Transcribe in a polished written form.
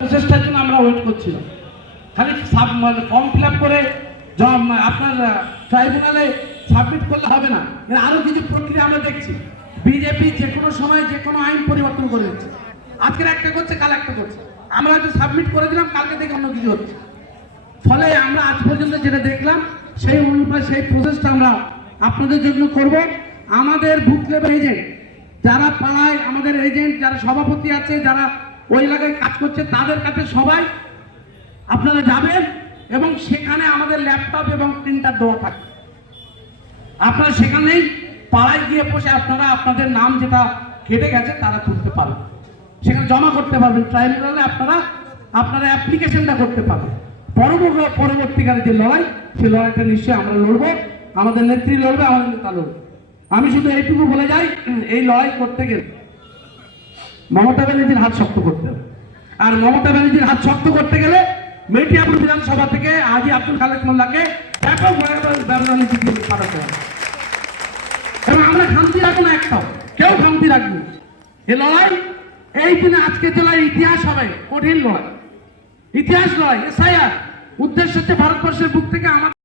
প্রচেষ্টার জন্য আমরা ওয়েট করছিলাম। খালি ফর্ম ফিল আপ করে আপনার ট্রাইব্যুনালে সাবমিট করলে হবে না, এর আরো কিছু প্রক্রিয়া আমরা দেখছি। বিজেপি যে কোনো সময় যে কোনো আইন পরিবর্তন করে দিচ্ছে, আজকের একটা করছে কাল একটা করছে, আমরা হয়তো সাবমিট করে দিলাম কালকে থেকে অন্য কিছু হচ্ছে। ফলে আমরা আজ পর্যন্ত যেটা দেখলাম সেই অনুপাতে সেই প্রসেসটা আমরা আপনাদের জন্য করব। আমাদের বুথ লেভেল এজেন্ট যারা পাড়ায়, আমাদের এজেন্ট যারা সভাপতি আছে, যারা ওই এলাকায় কাজ করছে, তাদের কাছে সবাই আপনারা যাবেন এবং সেখানে আমাদের ল্যাপটপ এবং প্রিন্টার দেওয়া থাকে। আপনারা সেখানেই পাড়ায় গিয়ে বসে আপনারা আপনাদের নাম যেটা কেটে গেছে তারা তুলতে পারবেন, সেখানে জমা করতে পারবেন। ট্রাইব্যুনালে আপনারা অ্যাপ্লিকেশনটা করতে পারবেন। পরবর্তীকালে যে লড়াই, সেই লড়াইটা নিশ্চয়ই আমরা লড়বো, আমাদের নেত্রী লড়বে, আমাদের নেতা লড়বে। আমি শুধু এইটুকু বলে যাই, এই লড়াই করতে গেলে মমতা ব্যানার্জির হাত শক্ত করতে হবে। আর মমতা ব্যানার্জির হাত শক্ত করতে গেলে মেটিয়াপুর বিধানসভা থেকে হাজী আব্দুল খালেক মোল্লাকে ব্যাপক ব্যবধানে জিতিয়ে পাঠাতে হবে। এবং আমরা খামতি রাখবো না, একটাও কেউ খামতি রাখবো। এ লড়াই এই দিনে আজকে জেলার ইতিহাস হবে, কঠিন লড়াই, ইতিহাস লড়াই। এসআইআর উদ্দেশ্য হচ্ছে ভারতবর্ষের বুক থেকে আমাদের